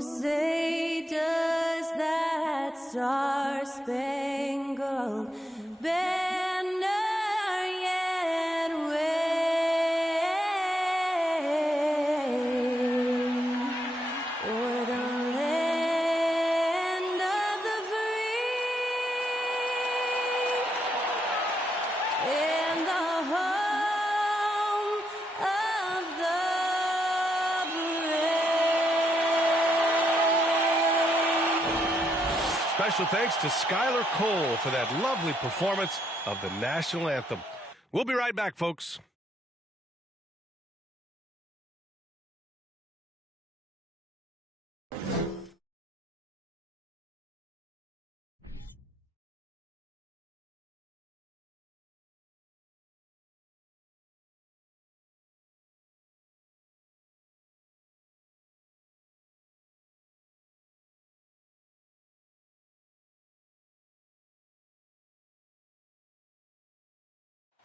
say does that star-spangled banner yet wave o'er the land of the free and the home of the Special thanks to Skylar Cole for that lovely performance of the national anthem. We'll be right back, folks.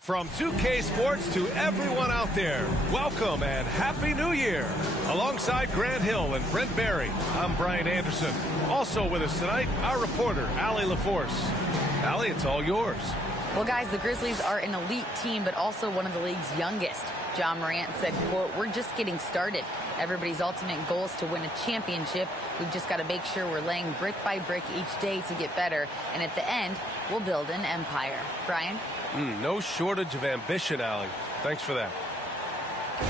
From 2K Sports to everyone out there, welcome and Happy New Year. Alongside Grant Hill and Brent Barry, I'm Brian Anderson. Also with us tonight, our reporter, Allie LaForce. Allie, it's all yours. Well, guys, the Grizzlies are an elite team, but also one of the league's youngest. John Morant said, quote, "We're just getting started. Everybody's ultimate goal is to win a championship. We've just got to make sure we're laying brick by brick each day to get better. And at the end, we'll build an empire." Brian? No shortage of ambition, Allie. Thanks for that.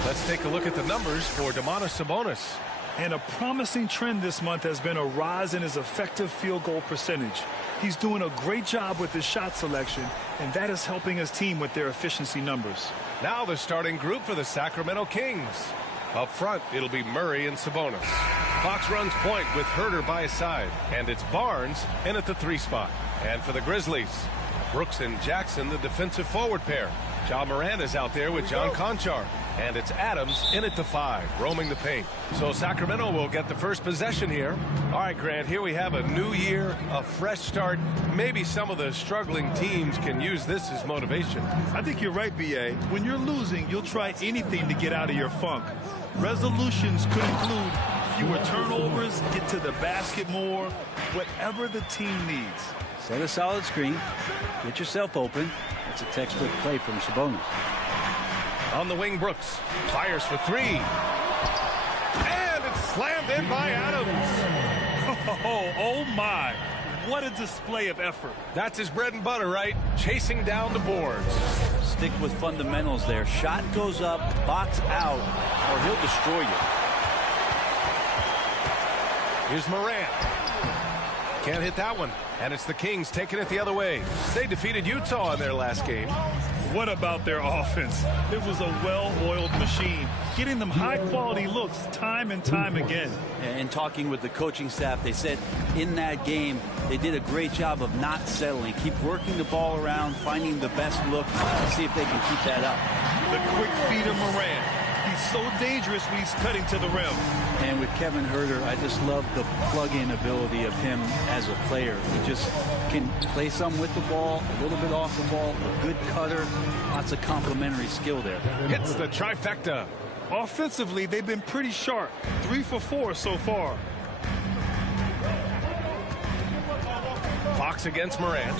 Let's take a look at the numbers for Domantas Sabonis. And a promising trend this month has been a rise in his effective field goal percentage. He's doing a great job with his shot selection, and that is helping his team with their efficiency numbers. Now the starting group for the Sacramento Kings. Up front, it'll be Murray and Sabonis. Fox runs point with Herter by his side, and it's Barnes in at the 3 spot. And for the Grizzlies, Brooks and Jackson, the defensive forward pair. Ja Morant is out there with John Conchar. And it's Adams in at the 5, roaming the paint. So Sacramento will get the first possession here. All right, Grant, here we have a new year, a fresh start. Maybe some of the struggling teams can use this as motivation. I think you're right, B.A. When you're losing, you'll try anything to get out of your funk. Resolutions could include fewer turnovers, get to the basket more, whatever the team needs. Set a solid screen, get yourself open. That's a textbook play from Sabonis. On the wing, Brooks fires for 3. And it's slammed in by Adams. Oh my. What a display of effort. That's his bread and butter, right? Chasing down the boards. Stick with fundamentals there. Shot goes up, box out, or he'll destroy you. Here's Morant. Can't hit that one. And it's the Kings taking it the other way. They defeated Utah in their last game. What about their offense? It was a well-oiled machine, getting them high-quality looks time and time again. And talking with the coaching staff, they said in that game they did a great job of not settling. Keep working the ball around, finding the best look, see if they can keep that up. The quick feed of Morant. He's so dangerous when he's cutting to the rim. And with Kevin Herter, I just love the plug-in ability of him as a player. He just can play some with the ball, a little bit off the ball, a good cutter, lots of complementary skill there. Hits the trifecta. Offensively, they've been pretty sharp. 3 for 4 so far. Fox against Morant.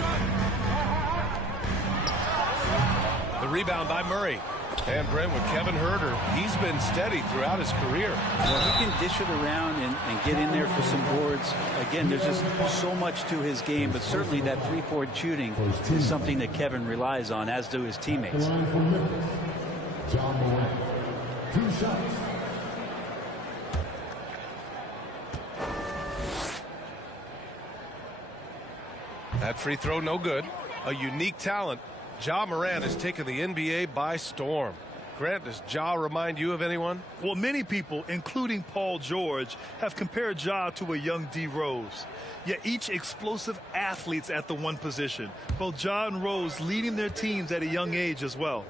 The rebound by Murray. And Brent, with Kevin Herter, he's been steady throughout his career. Well, he can dish it around and get in there for some boards. Again, there's just so much to his game, but certainly that three-point shooting is something that Kevin relies on, as do his teammates. That free throw no good. A unique talent. Ja Morant has taken the NBA by storm. Grant, does Ja remind you of anyone? Well, many people, including Paul George, have compared Ja to a young D. Rose. Yet each explosive athletes at the one position. Both Ja and Rose leading their teams at a young age as well.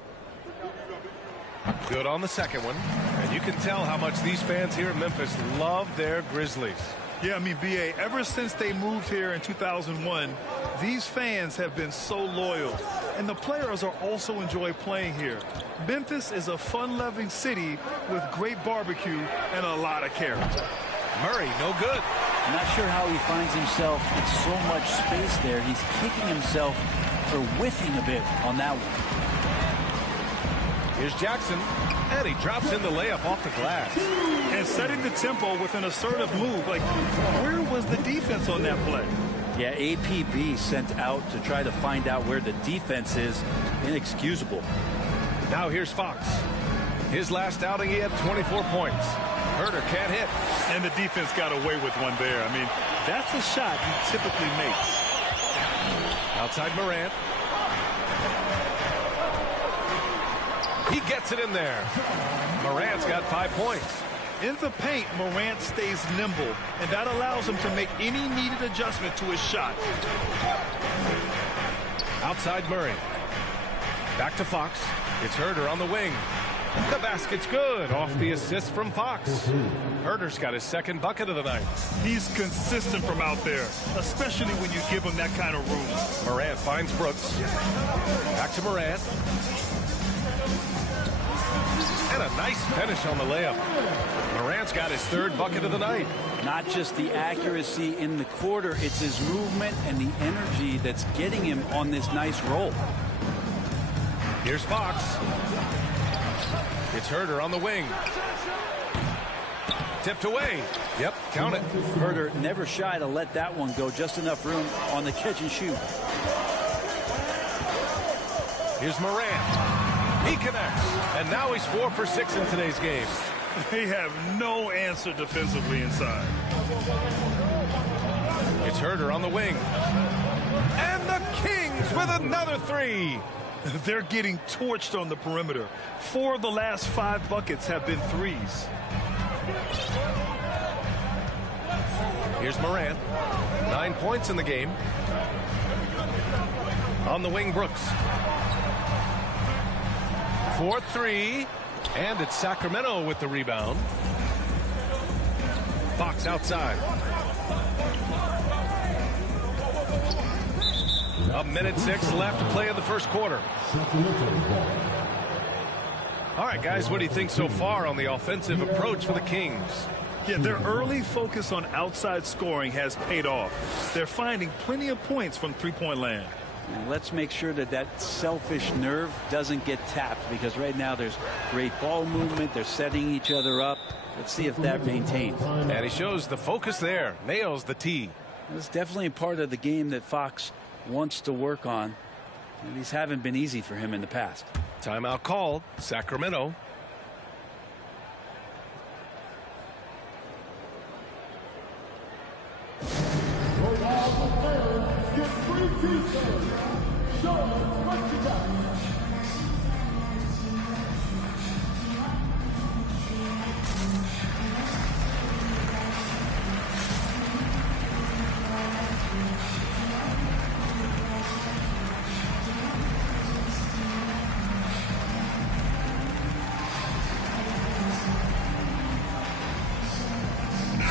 Good on the second one. And you can tell how much these fans here in Memphis love their Grizzlies. Yeah, I mean, B.A., ever since they moved here in 2001, these fans have been so loyal. And the players are also enjoy playing here. Memphis is a fun-loving city with great barbecue and a lot of character. Murray, no good. I'm not sure how he finds himself in so much space there. He's kicking himself or whiffing a bit on that one. Here's Jackson, and he drops in the layup off the glass. And setting the tempo with an assertive move. Like, where was the defense on that play? Yeah, APB sent out to try to find out where the defense is. Inexcusable. Now here's Fox. His last outing, he had 24 points. Herder can't hit. And the defense got away with one there. I mean, that's a shot he typically makes. Outside Morant. He gets it in there. Morant's got 5 points. In the paint, Morant stays nimble, and that allows him to make any needed adjustment to his shot. Outside Murray. Back to Fox. It's Herder on the wing. The basket's good off the assist from Fox. Herder's got his second bucket of the night. He's consistent from out there, especially when you give him that kind of room. Morant finds Brooks. Back to Morant. And a nice finish on the layup. Morant's got his third bucket of the night. Not just the accuracy in the quarter, it's his movement and the energy that's getting him on this nice roll. Here's Fox. It's Herder on the wing. Tipped away. Yep, count it. Herder never shy to let that one go. Just enough room on the catch and shoot. Here's Morant. He connects. And now he's 4 for 6 in today's game. They have no answer defensively inside. It's Herder on the wing. And the Kings with another 3. They're getting torched on the perimeter. 4 of the last 5 buckets have been threes. Here's Morant. 9 points in the game. On the wing, Brooks. 4-3. And it's Sacramento with the rebound. Fox outside. A minute 6 left to play in the first quarter. All right, guys, what do you think so far on the offensive approach for the Kings? Yeah, their early focus on outside scoring has paid off. They're finding plenty of points from three-point land. And let's make sure that that selfish nerve doesn't get tapped, because right now there's great ball movement. They're setting each other up. Let's see if that maintains. And he shows the focus there. Nails the tee. It's definitely a part of the game that Fox wants to work on. And these haven't been easy for him in the past. Timeout called. Sacramento.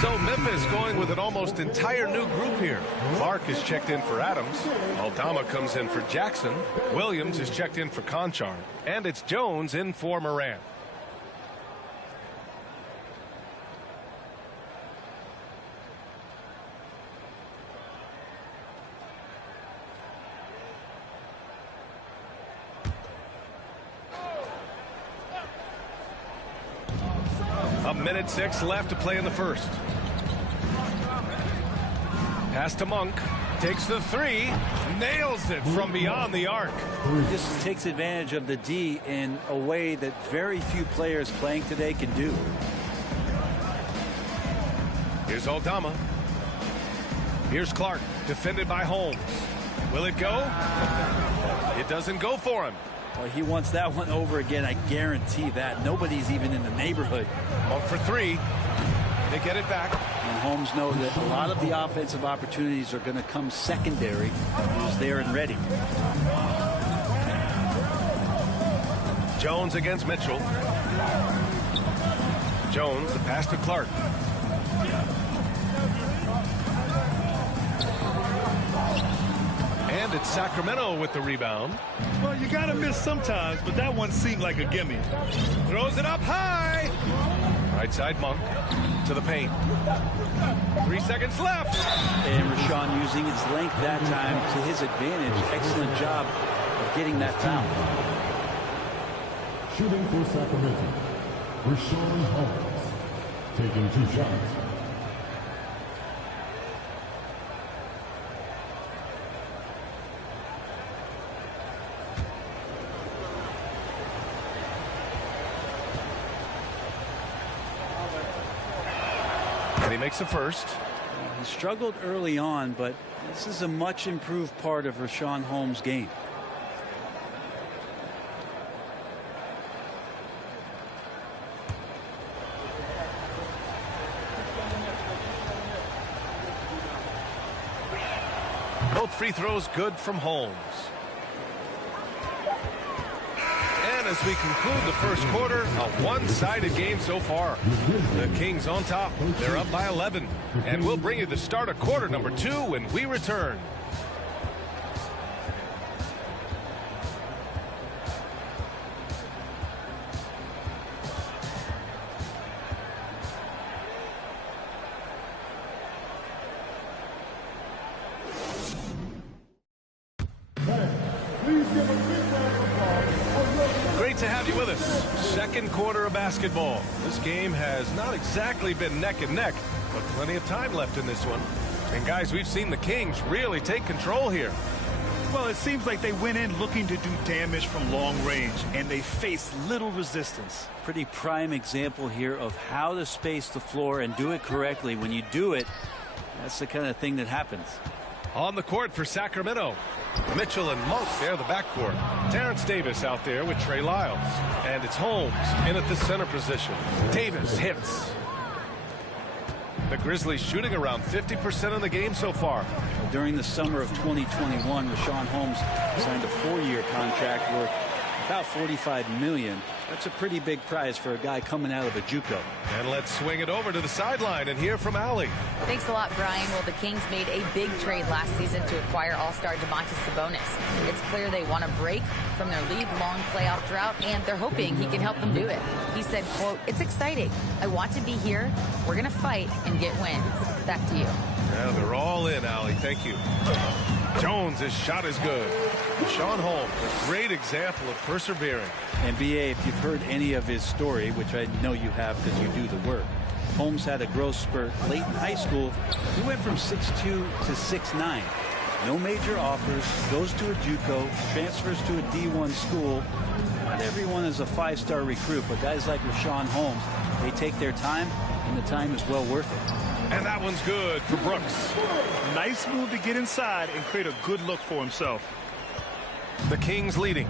So Memphis going with an almost entire new group here. Clark is checked in for Adams. Aldama comes in for Jackson. Williams is checked in for Conchar. And it's Jones in for Morant. A minute 6 left to play in the first. Pass to Monk. Takes the 3. Nails it from beyond the arc. This takes advantage of the D in a way that very few players playing today can do. Here's Aldama. Here's Clark. Defended by Holmes. Will it go? It doesn't go for him. Well, he wants that one over again. I guarantee that. Nobody's even in the neighborhood. Monk for 3. They get it back. And Holmes knows that a lot of the offensive opportunities are going to come secondary. He's there and ready. Jones against Mitchell. Jones, the pass to Clark. And it's Sacramento with the rebound. Well, you got to miss sometimes, but that one seemed like a gimme. Throws it up high. Right side, Monk to the paint. 3 seconds left. And Rashawn using his length that time to his advantage. Excellent job of getting that foul. Shooting for Sacramento, Rashawn Holmes, taking 2 shots. And he makes the first. He struggled early on, but this is a much improved part of Rashawn Holmes' game. Both free throws good from Holmes. And as we conclude the first quarter, a one-sided game so far. The Kings on top. They're up by 11. And we'll bring you the start of quarter number 2 when we return. Great to have you with us. Second quarter of basketball. This game has not exactly been neck and neck, but plenty of time left in this one. And guys, we've seen the Kings really take control here. Well, it seems like they went in looking to do damage from long range, and they faced little resistance. Pretty prime example here of how to space the floor and do it correctly. When you do it, that's the kind of thing that happens. On the court for Sacramento, Mitchell and Monk, they're the backcourt. Terrence Davis out there with Trey Lyles. And it's Holmes in at the center position. Davis hits. The Grizzlies shooting around 50% of the game so far. During the summer of 2021, Rashawn Holmes signed a 4-year contract worth about $45 million. That's a pretty big prize for a guy coming out of a JUCO. And let's swing it over to the sideline and hear from Allie. Thanks a lot, Brian. Well, the Kings made a big trade last season to acquire all-star Domantas Sabonis. It's clear they want to break from their league-long playoff drought, and they're hoping he can help them do it. He said, quote, "It's exciting. I want to be here. We're going to fight and get wins." Back to you. Yeah, they're all in, Allie. Thank you. Jones, his shot is good. Rashawn Holmes, a great example of persevering. And B.A., if you've heard any of his story, which I know you have because you do the work, Holmes had a growth spurt late in high school. He went from 6'2" to 6'9". No major offers, goes to a JUCO, transfers to a D1 school. Not everyone is a 5-star recruit, but guys like Rashawn Holmes, they take their time, and the time is well worth it. And that one's good for Brooks. Nice move to get inside and create a good look for himself. The Kings leading.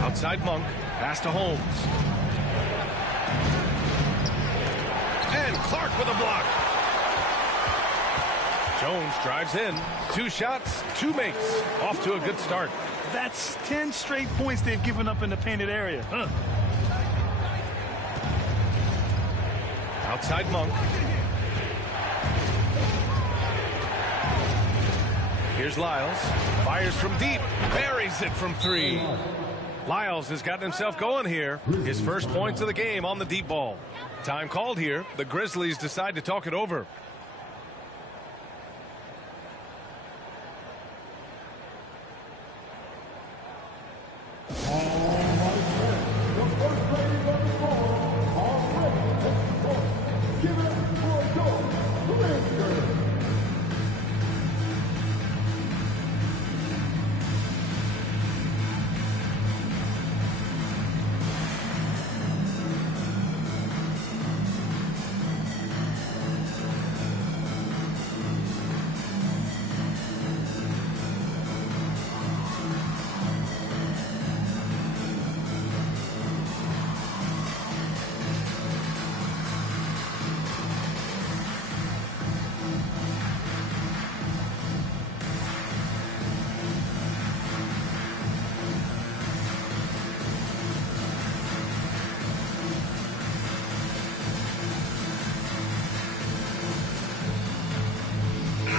Outside Monk, pass to Holmes. And Clark with a block. Jones drives in. 2 shots, 2 makes. Off to a good start. That's 10 straight points they've given up in the painted area. Outside Monk. Here's Lyles. Fires from deep. Buries it from 3. Lyles has gotten himself going here. His first points of the game on the deep ball. Time called here. The Grizzlies decide to talk it over.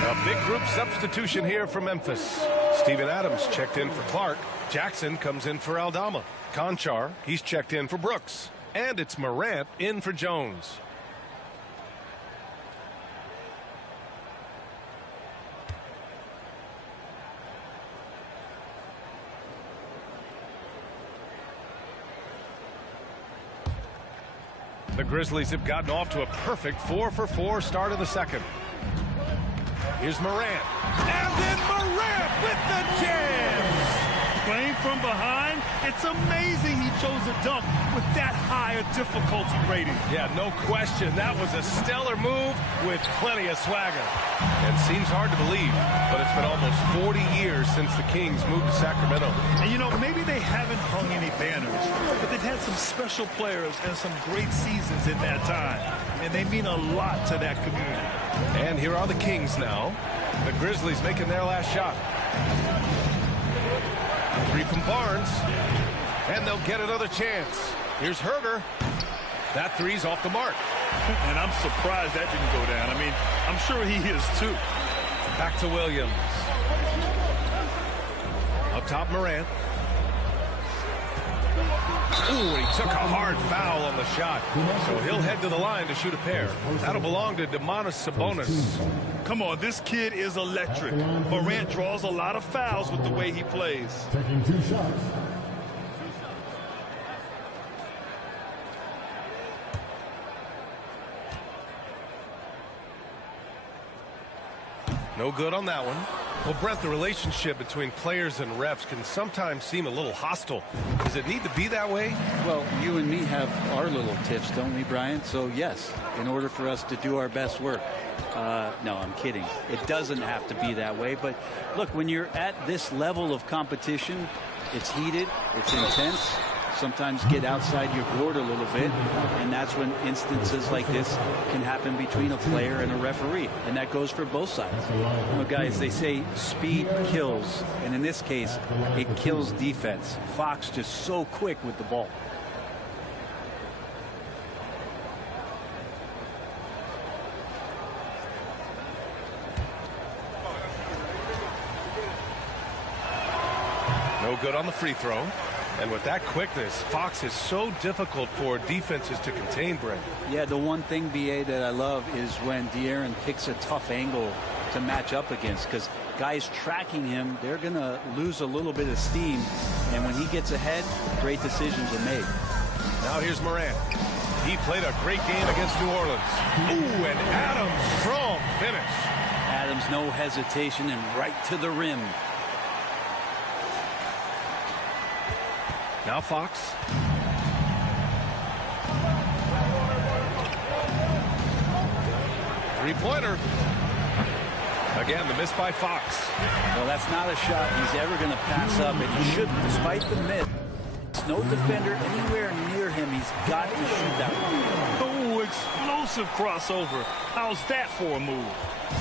A big group substitution here for Memphis. Steven Adams checked in for Clark. Jackson comes in for Aldama. Conchar, he's checked in for Brooks. And it's Morant in for Jones. The Grizzlies have gotten off to a perfect 4-for-4 start in the second. Here's Morant. And then Morant with the jam! Playing from behind, it's amazing he chose a dunk with that higher difficulty rating. Yeah, no question. That was a stellar move with plenty of swagger. And seems hard to believe, but it's been almost 40 years since the Kings moved to Sacramento. And, you know, maybe they haven't hung any banners, but they've had some special players and some great seasons in that time. And they mean a lot to that community. And here are the Kings now. The Grizzlies making their last shot. Three from Barnes. And they'll get another chance. Here's Herder. That three's off the mark. And I'm surprised that didn't go down. I mean, I'm sure he is too. Back to Williams. Up top, Morant. Ooh, he took a hard foul on the shot. So he'll head to the line to shoot a pair. That'll belong to Domantas Sabonis. Come on, this kid is electric. Morant draws a lot of fouls with the way he plays. Taking 2 shots. No good on that one. Well, Brent, the relationship between players and refs can sometimes seem a little hostile. Does it need to be that way? Well, you and me have our little tips, don't we, Brian? So, yes, in order for us to do our best work. No, I'm kidding. It doesn't have to be that way. But, look, when you're at this level of competition, it's heated, it's intense. Sometimes get outside your board a little bit, and that's when instances like this can happen between a player and a referee, and that goes for both sides. You know, guys, they say speed kills, and in this case, it kills defense. Fox just so quick with the ball. No good on the free throw. And with that quickness, Fox is so difficult for defenses to contain, Brent. Yeah, the one thing, B.A., that I love is when De'Aaron picks a tough angle to match up against, because guys tracking him, they're going to lose a little bit of steam. And when he gets ahead, great decisions are made. Now here's Morant. He played a great game against New Orleans. Ooh, and Adams, strong finish. Adams, no hesitation, and right to the rim. Now Fox. Three-pointer. Again, the miss by Fox. Well, that's not a shot he's ever going to pass up, and he shouldn't, despite the miss. No defender anywhere near him. He's got to shoot that one. Oh, explosive crossover. How's that for a move?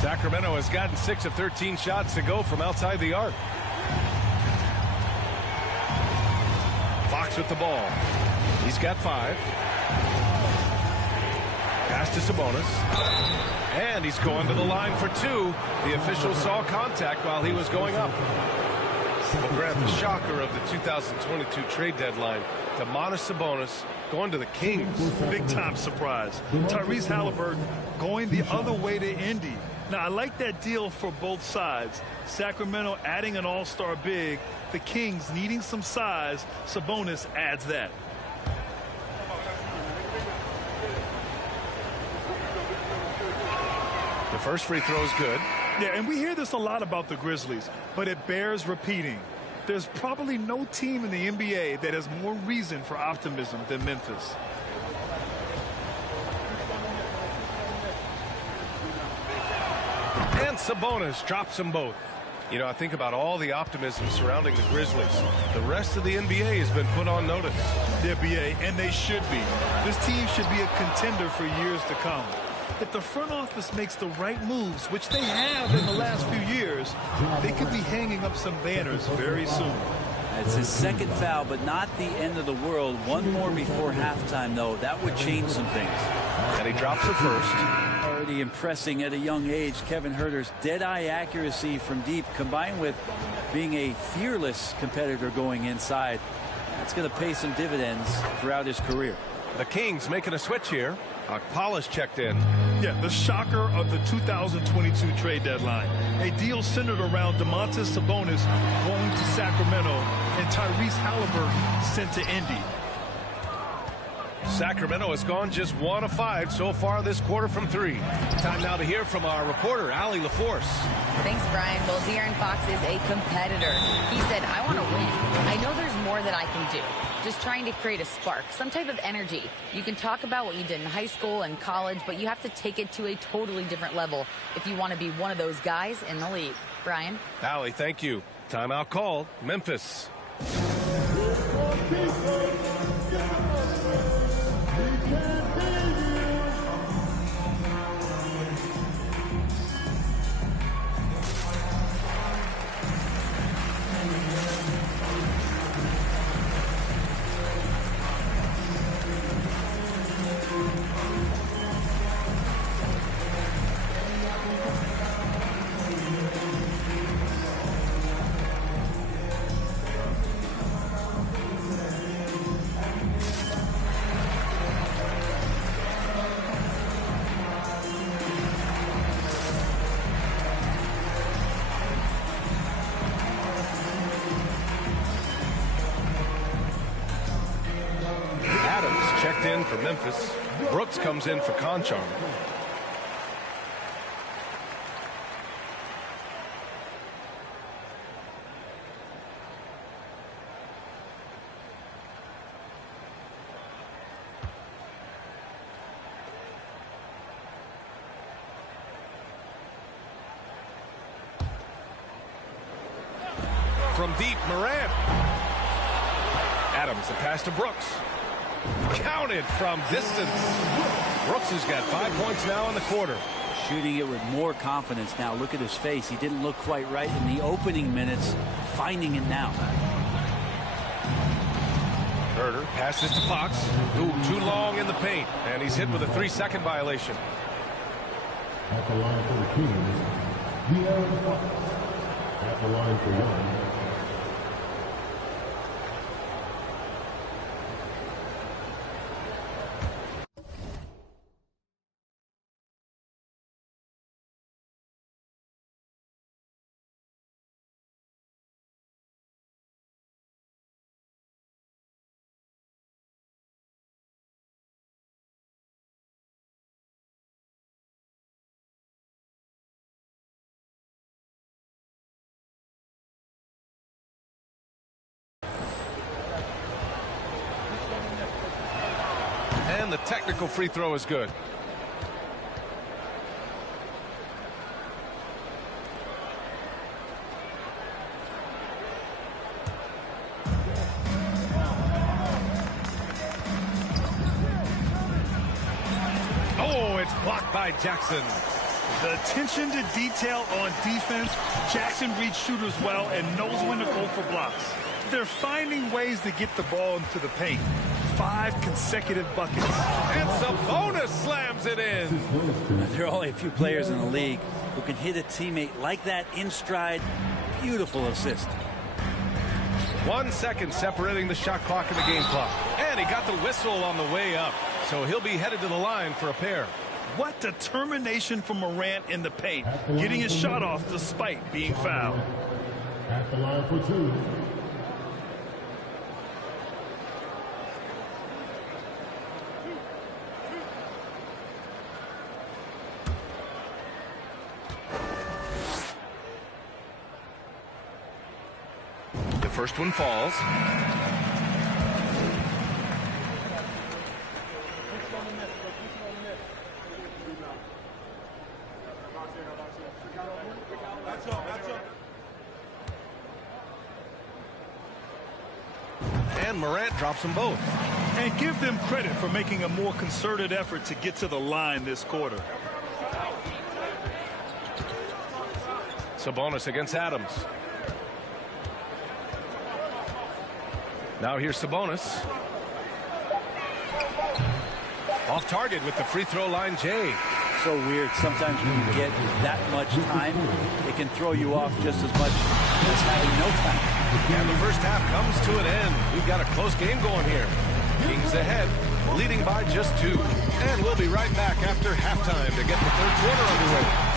Sacramento has gotten 6 of 13 shots to go from outside the arc. Fox with the ball. He's got 5. Pass to Sabonis. And he's going to the line for 2. The official saw contact while he was going up. Well, Grant, the shocker of the 2022 trade deadline, Domantas Sabonis going to the Kings. Big time surprise. Tyrese Halliburton going the other way to Indy. Now, I like that deal for both sides. Sacramento adding an all-star big. The Kings needing some size. Sabonis adds that. The first free throw is good. Yeah, and we hear this a lot about the Grizzlies, but it bears repeating. There's probably no team in the NBA that has more reason for optimism than Memphis. And Sabonis drops them both. You know, I think about all the optimism surrounding the Grizzlies. The rest of the NBA has been put on notice. The NBA, and they should be. This team should be a contender for years to come. If the front office makes the right moves, which they have in the last few years, they could be hanging up some banners very soon. It's his second foul, but not the end of the world. One more before halftime, though. That would change some things. And he drops the first. Already impressing at a young age. Kevin Huerter's dead-eye accuracy from deep, combined with being a fearless competitor going inside. That's going to pay some dividends throughout his career. The Kings making a switch here. Paula's checked in. Yeah, the shocker of the 2022 trade deadline. A deal centered around Domantas Sabonis going to Sacramento and Tyrese Halliburton sent to Indy. Sacramento has gone just 1 of 5 so far this quarter from 3. Time now to hear from our reporter, Allie LaForce. Thanks, Brian. Well, De'Aaron Fox is a competitor. He said, I want to win. I know there's more that I can do. Just trying to create a spark, some type of energy. You can talk about what you did in high school and college, but you have to take it to a totally different level if you want to be one of those guys in the league. Brian? Allie, thank you. Timeout called. Memphis. Checked in for Memphis. Brooks comes in for Conchar. From deep, Morant. Adams, the pass to Brooks. Counted from distance. Brooks has got 5 points now in the quarter. Shooting it with more confidence now. Look at his face. He didn't look quite right in the opening minutes. Finding it now. Huerter passes to Fox. Ooh, too long in the paint. And he's hit with a 3-second violation. At the line for the Kings, De'Aaron Fox. At the line for one. And the technical free throw is good. Oh, it's blocked by Jackson. The attention to detail on defense. Jackson reads shooters well and knows when to go for blocks. They're finding ways to get the ball into the paint. 5 consecutive buckets. And Sabonis slams it in. There are only a few players in the league who can hit a teammate like that in stride. Beautiful assist. 1 second separating the shot clock and the game clock. And he got the whistle on the way up. So he'll be headed to the line for a pair. What determination from Morant in the paint. Getting his shot off despite being fouled. At the line for two. The first one falls. And Morant drops them both. And give them credit for making a more concerted effort to get to the line this quarter. Sabonis against Adams. Now here's Sabonis. Off target with the free throw line, Jay. So weird. Sometimes when you get that much time, it can throw you off just as much as having no time. And the first half comes to an end. We've got a close game going here. Kings ahead, leading by just 2. And we'll be right back after halftime to get the third quarter underway.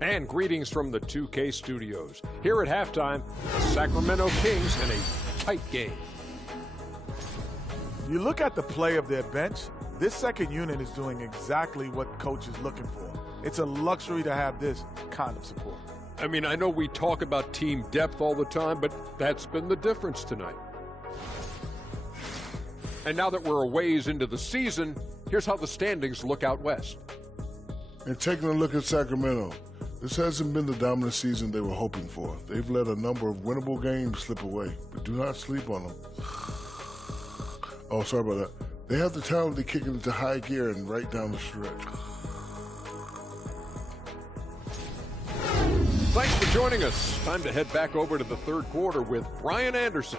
And greetings from the 2K studios. Here at halftime, the Sacramento Kings in a tight game. You look at the play of their bench, this second unit is doing exactly what coach is looking for. It's a luxury to have this kind of support. I mean, I know we talk about team depth all the time, but that's been the difference tonight. And now that we're a ways into the season, here's how the standings look out west. And taking a look at Sacramento, this hasn't been the dominant season they were hoping for. They've let a number of winnable games slip away, but do not sleep on them. Oh, sorry about that. They have the talent to kick it into high gear and right down the stretch. Thanks for joining us. Time to head back over to the third quarter with Brian Anderson.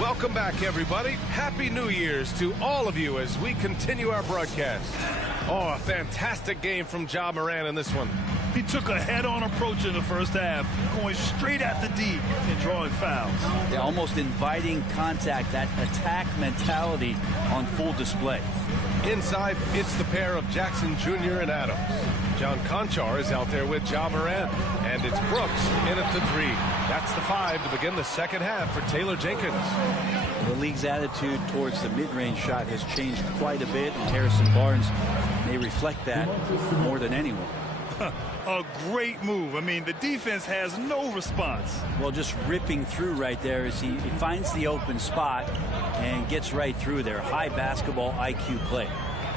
Welcome back, everybody. Happy New Year's to all of you as we continue our broadcast. Oh, a fantastic game from Ja Morant in this one. He took a head-on approach in the first half, going straight at the D and drawing fouls. Yeah, almost inviting contact, that attack mentality on full display. Inside, it's the pair of Jackson Jr. and Adams. John Conchar is out there with Ja Morant, and it's Brooks in at the 3. That's the 5 to begin the second half for Taylor Jenkins. The league's attitude towards the mid-range shot has changed quite a bit, and Harrison Barnes may reflect that more than anyone. A great move. I mean, the defense has no response. Well, just ripping through right there as he finds the open spot and gets right through there. High basketball IQ play.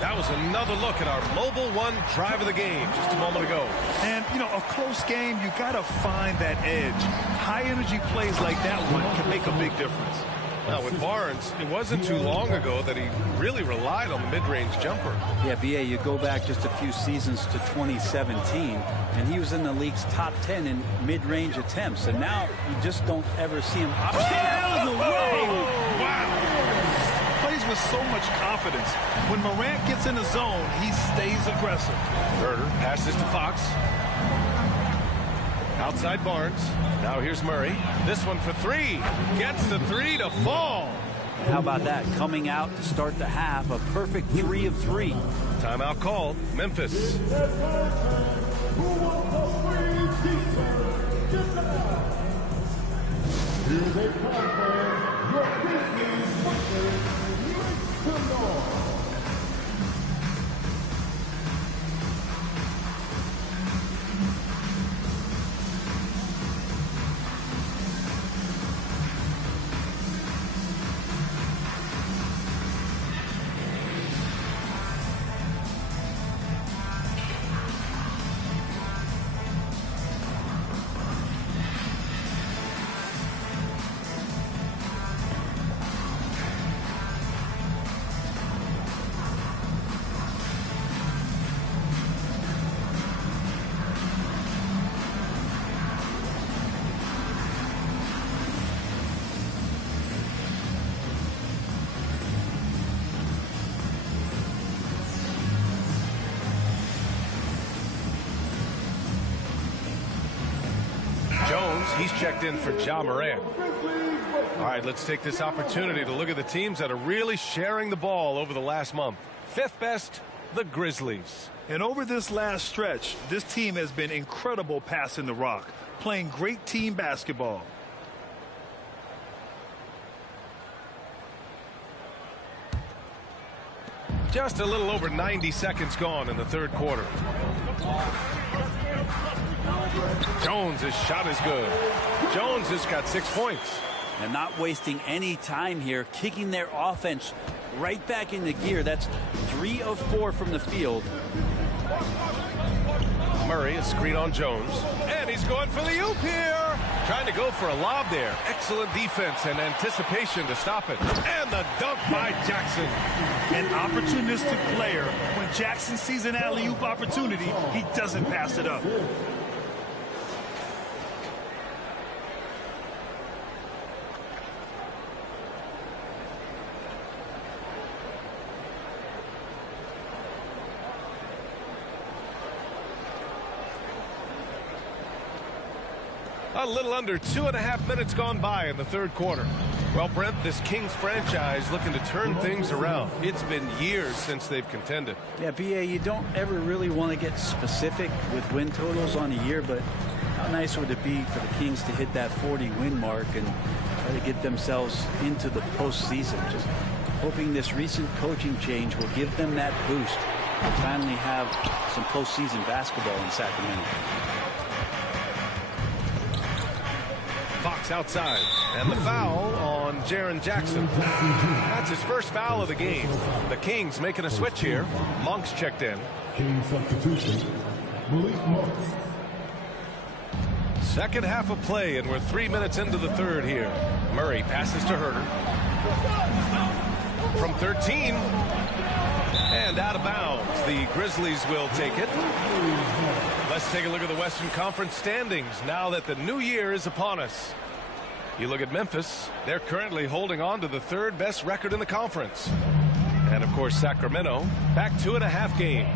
That was another look at our Mobile One drive of the game just a moment ago. And, you know, a close game, you got to find that edge. High-energy plays like that one can make a big difference. Now, with Barnes, it wasn't too long ago that he really relied on the mid-range jumper. Yeah, B.A., you go back just a few seasons to 2017, and he was in the league's top 10 in mid-range attempts. And now you just don't ever see him out of the way. Wow! Plays with so much confidence. When Morant gets in the zone, he stays aggressive. Herder passes to Fox. Outside Barnes. Now here's Murray. This one for 3. Gets the 3 to fall. How about that? Coming out to start the half, a perfect 3 of 3. Timeout called. Memphis. Jones, he's checked in for Ja Morant. All right, let's take this opportunity to look at the teams that are really sharing the ball over the last month. Fifth best, the Grizzlies. And over this last stretch, this team has been incredible passing the rock, playing great team basketball. Just a little over 90 seconds gone in the third quarter. Jones' shot is good. Jones has got 6 points. And not wasting any time here, kicking their offense right back into gear. That's 3 of 4 from the field. Murray, a screen on Jones. And he's going for the oop here. Trying to go for a lob there. Excellent defense and anticipation to stop it. And the dunk by Jackson. An opportunistic player. When Jackson sees an alley-oop opportunity, he doesn't pass it up. A little under 2.5 minutes gone by in the third quarter. Well, Brent, this Kings franchise looking to turn things around. It's been years since they've contended. Yeah, BA, you don't ever really want to get specific with win totals on a year, but how nice would it be for the Kings to hit that 40-win mark and try to get themselves into the postseason? Just hoping this recent coaching change will give them that boost to finally have some postseason basketball in Sacramento. Fox outside, and the foul on Jaren Jackson. That's his first foul of the game. The Kings making a switch here. Monk's checked in. King substitution, Malik Monk. Second half of play, and we're 3 minutes into the third here. Murray passes to Herter. From 13. And out of bounds. The Grizzlies will take it. Let's take a look at the Western Conference standings now that the new year is upon us. You look at Memphis. They're currently holding on to the third best record in the conference. And, of course, Sacramento back 2.5 games.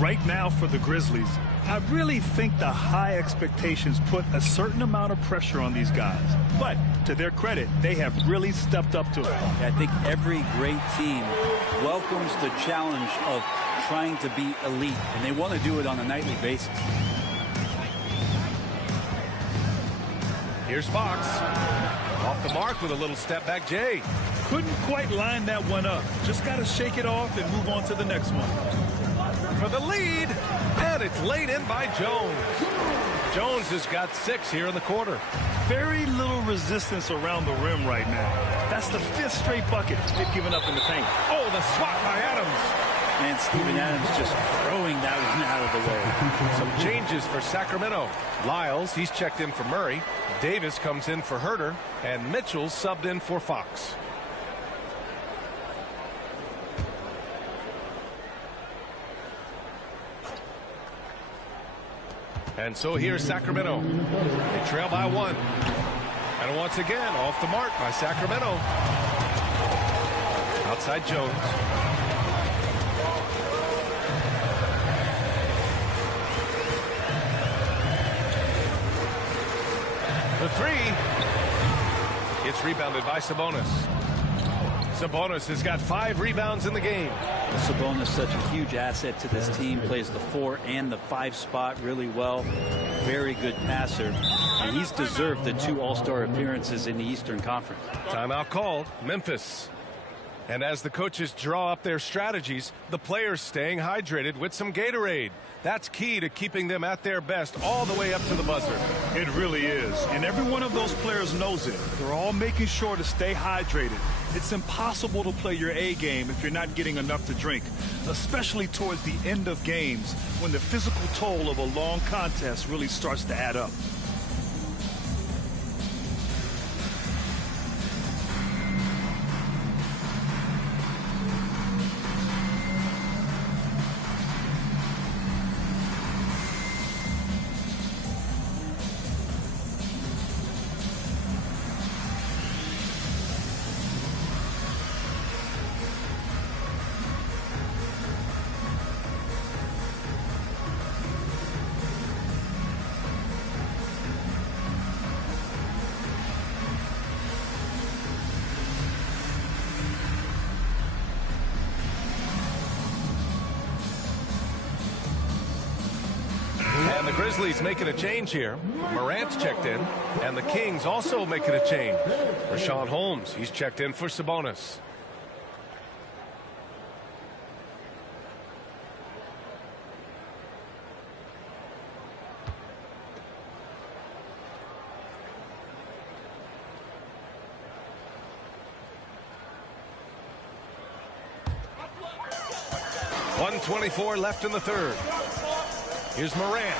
Right now for the Grizzlies, I really think the high expectations put a certain amount of pressure on these guys. But to their credit, they have really stepped up to it. I think every great team welcomes the challenge of trying to be elite, and they want to do it on a nightly basis. Here's Fox. Off the mark with a little step back Jay. Couldn't quite line that one up. Just got to shake it off and move on to the next one. For the lead, and it's laid in by Jones. Jones has got 6 here in the quarter. Very little resistance around the rim right now. That's the 5th straight bucket they've given up in the paint. Oh, the swat by Adams. And Steven Adams just throwing that one out of the way. Some changes for Sacramento. Lyles, he's checked in for Murray. Davis comes in for Herter. And Mitchell's subbed in for Fox. And so here's Sacramento. They trail by 1. And once again, off the mark by Sacramento. Outside Jones. For 3. It's rebounded by Sabonis. Sabonis has got 5 rebounds in the game. Sabonis, such a huge asset to this team, plays the 4 and the 5 spot really well. Very good passer, and he's deserved the 2 All-Star appearances in the Eastern Conference. Timeout called. Memphis. And as the coaches draw up their strategies, the players staying hydrated with some Gatorade. That's key to keeping them at their best all the way up to the buzzer. It really is. And every one of those players knows it. They're all making sure to stay hydrated. It's impossible to play your A game if you're not getting enough to drink, especially towards the end of games when the physical toll of a long contest really starts to add up. And the Grizzlies making a change here. Morant's checked in. And the Kings also making a change. Rashawn Holmes, he's checked in for Sabonis. .124 left in the third. Here's Morant.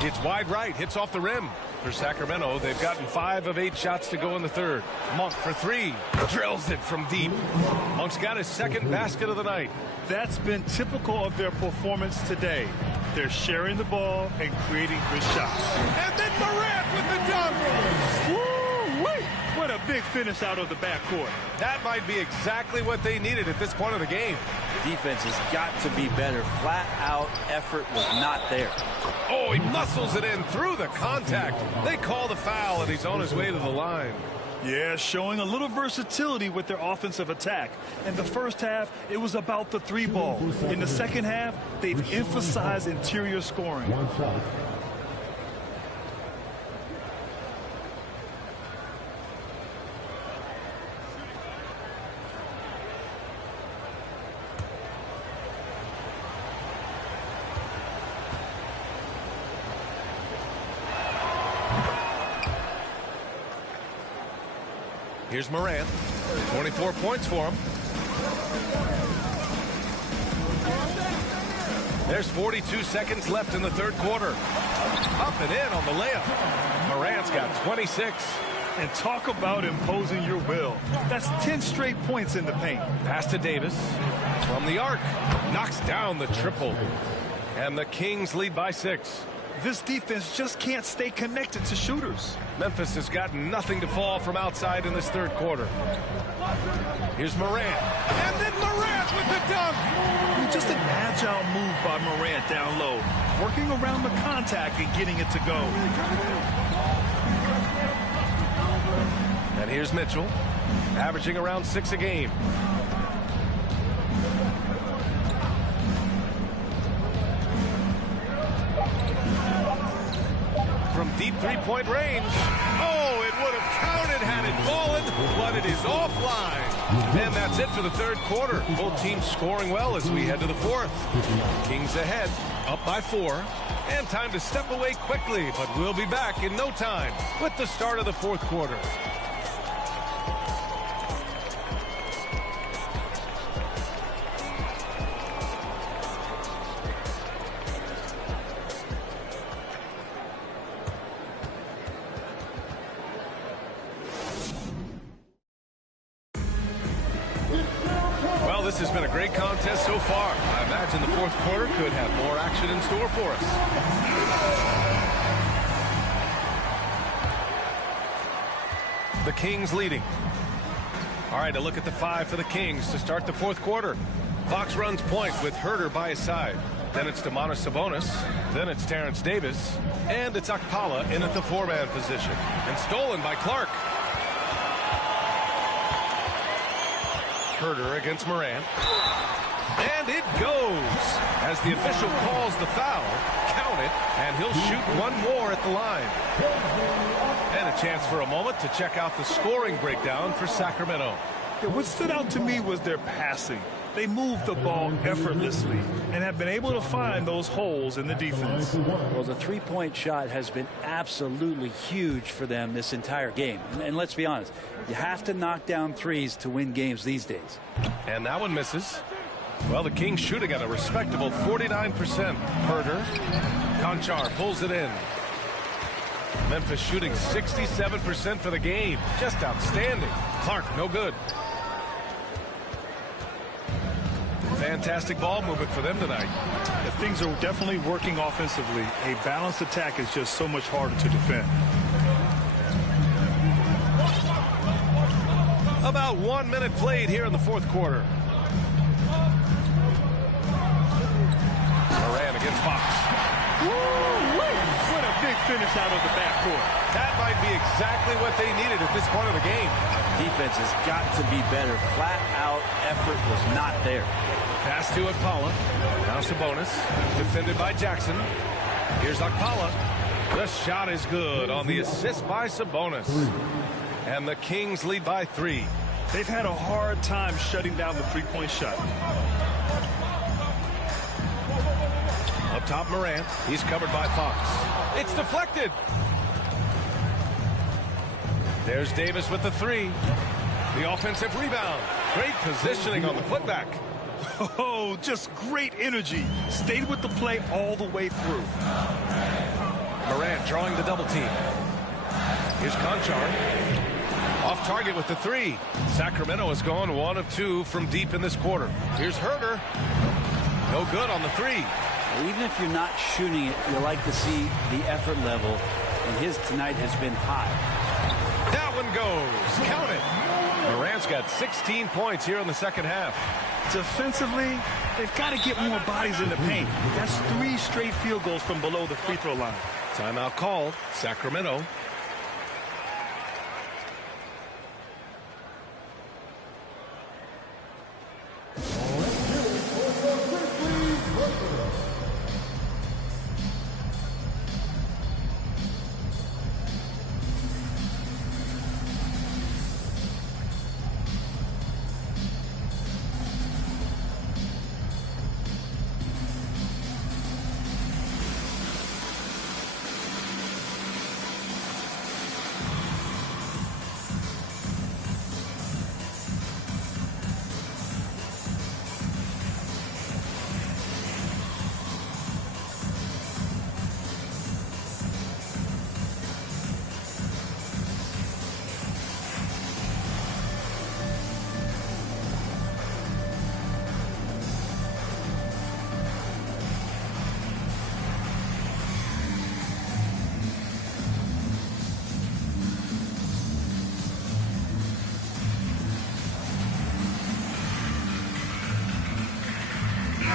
It's wide right, hits off the rim. For Sacramento, they've gotten 5 of 8 shots to go in the third. Monk for 3. Drills it from deep. Monk's got his second basket of the night. That's been typical of their performance today. They're sharing the ball and creating good shots. And then Morant with the dunk. Woo-wee! What a big finish out of the backcourt. That might be exactly what they needed at this point of the game. Defense has got to be better. Flat out effort was not there. Oh, he muscles it in through the contact. They call the foul, and he's on his way to the line. Yeah, showing a little versatility with their offensive attack. In the first half, it was about the 3-ball. In the second half, they've emphasized interior scoring. One shot. Here's Morant. 24 points for him. There's 42 seconds left in the third quarter. Up and in on the layup. Morant's got 26. And talk about imposing your will. That's 10 straight points in the paint. Pass to Davis. From the arc. Knocks down the triple. And the Kings lead by 6. This defense just can't stay connected to shooters. Memphis has got nothing to fall from outside in this third quarter. Here's Morant. And then Morant with the dunk. Just an agile move by Morant down low. Working around the contact and getting it to go. And here's Mitchell. Averaging around 6 a game. From deep three-point range. Oh, it would have counted had it fallen, but it is offline. And that's it for the third quarter. Both teams scoring well as we head to the fourth. Kings ahead, up by 4. And time to step away quickly, but we'll be back in no time with the start of the fourth quarter. This has been a great contest so far. I imagine the fourth quarter could have more action in store for us. The Kings leading. All right, a look at the 5 for the Kings to start the fourth quarter. Fox runs point with Herter by his side. Then it's Domantas Sabonis. Then it's Terrence Davis. And it's Akpala in at the 4-man position. And stolen by Clark. Herter against Morant. And it goes. As the official calls the foul, count it, and he'll shoot one more at the line. And a chance for a moment to check out the scoring breakdown for Sacramento. Yeah, what stood out to me was their passing. They moved the ball effortlessly and have been able to find those holes in the defense. Well, the three-point shot has been absolutely huge for them this entire game. And let's be honest, you have to knock down threes to win games these days. And that one misses. Well, the Kings shooting at a respectable 49%. Herter. Conchar pulls it in. Memphis shooting 67% for the game. Just outstanding. Clark, no good. Fantastic ball movement for them tonight. Things are definitely working offensively. A balanced attack is just so much harder to defend. About 1 minute played here in the fourth quarter. Morant against Fox. What a big finish out of the backcourt. That might be exactly what they needed at this point of the game. Defense has got to be better. Flat out effort was not there. Pass to Akpala. Now Sabonis. Defended by Jackson. Here's Akpala. The shot is good on the assist by Sabonis. And the Kings lead by 3. They've had a hard time shutting down the three-point shot. Up top, Morant. He's covered by Fox. It's deflected. There's Davis with the 3. The offensive rebound. Great positioning on the putback. Oh, just great energy. Stayed with the play all the way through. Morant drawing the double team. Here's Conchar. Off target with the 3. Sacramento has gone 1 of 2 from deep in this quarter. Here's Herter. No good on the 3. Even if you're not shooting it, you like to see the effort level, and his tonight has been high. That one goes. Count it. Morant's got 16 points here in the second half. Defensively, they've got to get more bodies in the paint. That's 3 straight field goals from below the free throw line. Timeout called. Sacramento.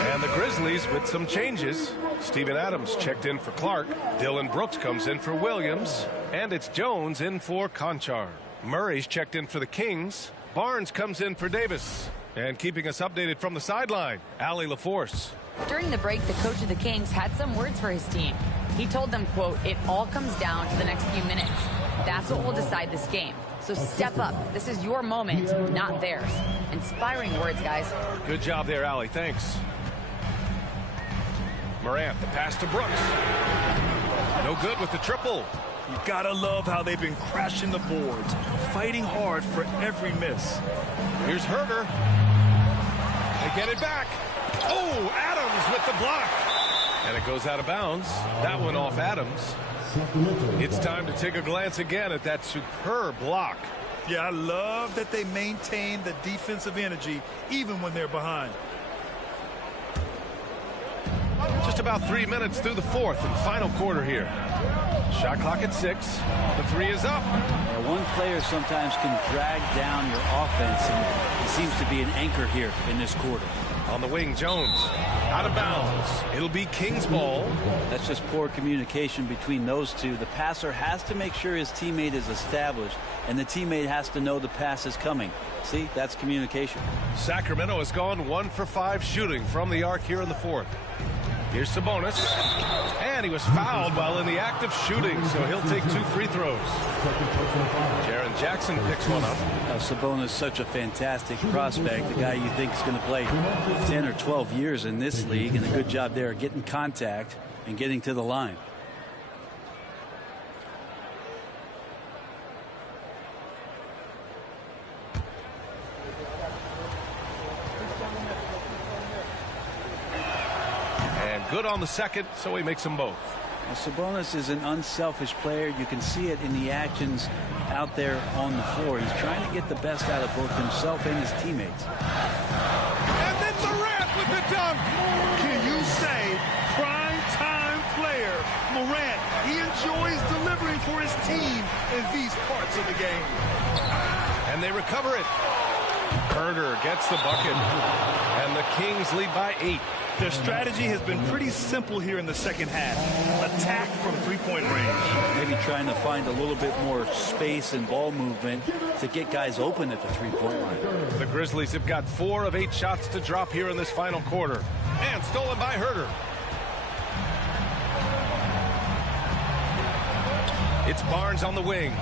And the Grizzlies with some changes. Steven Adams checked in for Clark. Dylan Brooks comes in for Williams. And it's Jones in for Conchar. Murray's checked in for the Kings. Barnes comes in for Davis. And keeping us updated from the sideline, Allie LaForce. During the break, the coach of the Kings had some words for his team. He told them, quote, "It all comes down to the next few minutes. That's what will decide this game. So step up. This is your moment, not theirs." Inspiring words, guys. Good job there, Allie. Thanks. Morant, the pass to Brooks. No good with the triple. You gotta love how they've been crashing the boards, fighting hard for every miss. Here's Herter. They get it back. Oh, Adams with the block. And it goes out of bounds. That one off Adams. It's time to take a glance again at that superb block. Yeah, I love that they maintain the defensive energy even when they're behind. Just about 3 minutes through the fourth and final quarter here. Shot clock at 6. The 3 is up. Yeah, one player sometimes can drag down your offense, and he seems to be an anchor here in this quarter. On the wing, Jones. Out of bounds. It'll be Kings ball. That's just poor communication between those two. The passer has to make sure his teammate is established, and the teammate has to know the pass is coming. See, that's communication. Sacramento has gone 1 for 5 shooting from the arc here in the fourth. Here's Sabonis. And he was fouled while in the act of shooting, so he'll take 2 free throws. Jaren Jackson picks one up. Sabonis, such a fantastic prospect, the guy you think is going to play 10 or 12 years in this league, and a good job there getting contact and getting to the line. Good on the second, so he makes them both. Well, Sabonis is an unselfish player. You can see it in the actions out there on the floor. He's trying to get the best out of both himself and his teammates. And then Morant with the dunk. Can you say prime time player Morant? He enjoys delivering for his team in these parts of the game. And they recover it. Herter gets the bucket. And the Kings lead by 8. Their strategy has been pretty simple here in the second half. Attack from three-point range. Maybe trying to find a little bit more space and ball movement to get guys open at the three-point line. The Grizzlies have got 4 of 8 shots to drop here in this final quarter. And stolen by Herter. It's Barnes on the wing.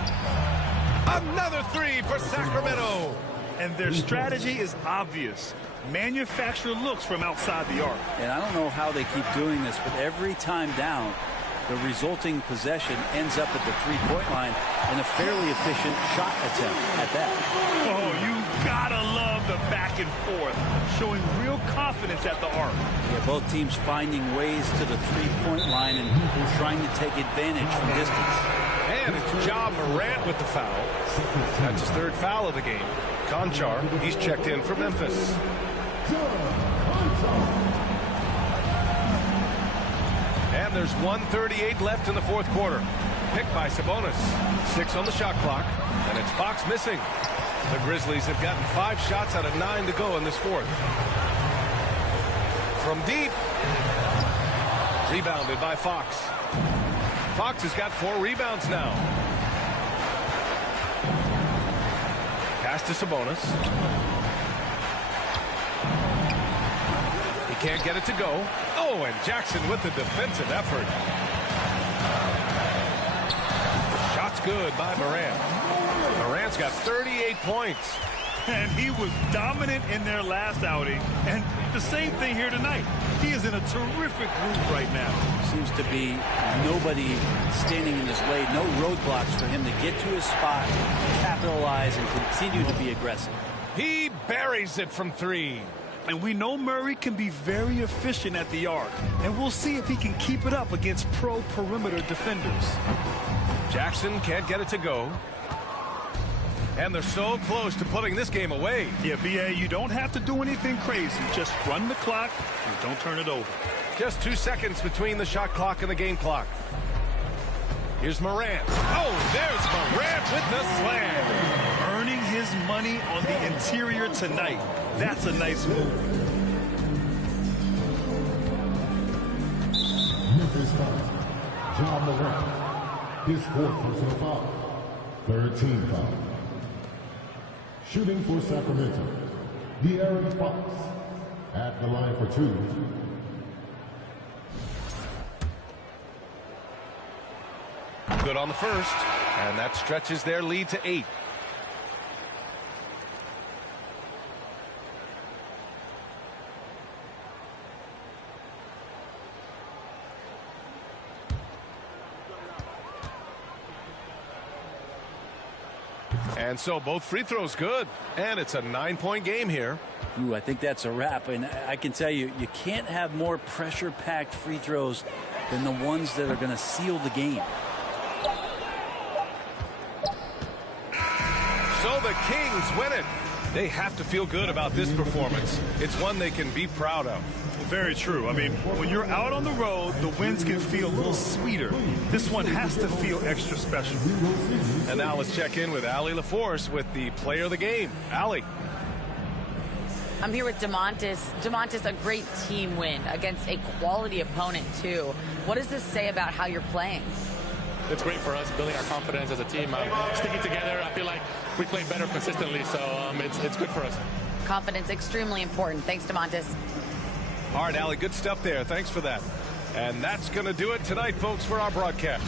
Another three for Sacramento. And their strategy is obvious. Manufacture looks from outside the arc. And I don't know how they keep doing this, but every time down, the resulting possession ends up at the three-point line in a fairly efficient shot attempt at that. Oh, you gotta love the back and forth, showing real confidence at the arc. Yeah, both teams finding ways to the three-point line and trying to take advantage from distance. And it's Ja Morant with the foul. That's his third foul of the game. Conchar, he's checked in for Memphis. And there's 1:38 left in the fourth quarter. Picked by Sabonis. 6 on the shot clock. And it's Fox missing. The Grizzlies have gotten 5 shots out of 9 to go in this fourth. From deep. Rebounded by Fox. Fox has got 4 rebounds now. Pass to Sabonis. He can't get it to go. Oh, and Jackson with the defensive effort. Shot's good by Morant. Morant's got 38 points. And he was dominant in their last outing. And the same thing here tonight. He is in a terrific groove right now. Seems to be nobody standing in his way, no roadblocks for him to get to his spot, capitalize, and continue to be aggressive. He buries it from 3. And we know Murray can be very efficient at the arc. And we'll see if he can keep it up against pro perimeter defenders. Jackson can't get it to go. And they're so close to putting this game away. Yeah, B.A., you don't have to do anything crazy. Just run the clock and don't turn it over. Just 2 seconds between the shot clock and the game clock. Here's Morant. Oh, there's Morant with the slam. Earning his money on the interior tonight. That's a nice move. Memphis foul. Ja Morant. His 4th personal foul. 3rd team foul. Shooting for Sacramento, De'Aaron Fox at the line for 2. Good on the first, and that stretches their lead to 8. And so both free throws good, and it's a 9-point game here. Ooh, I think that's a wrap, and I can tell you, you can't have more pressure-packed free throws than the ones that are going to seal the game. So the Kings win it. They have to feel good about this performance. It's one they can be proud of. Very true. I mean, when you're out on the road, the wins can feel a little sweeter. This one has to feel extra special. And now let's check in with Allie LaForce with the player of the game. Allie. I'm here with DeMontis. DeMontis, a great team win against a quality opponent, too. What does this say about how you're playing? It's great for us, building our confidence as a team. Sticking together, I feel like we play better consistently, so it's good for us. Confidence, extremely important. Thanks, DeMontis. All right, Allie, good stuff there. Thanks for that. And that's going to do it tonight, folks, for our broadcast.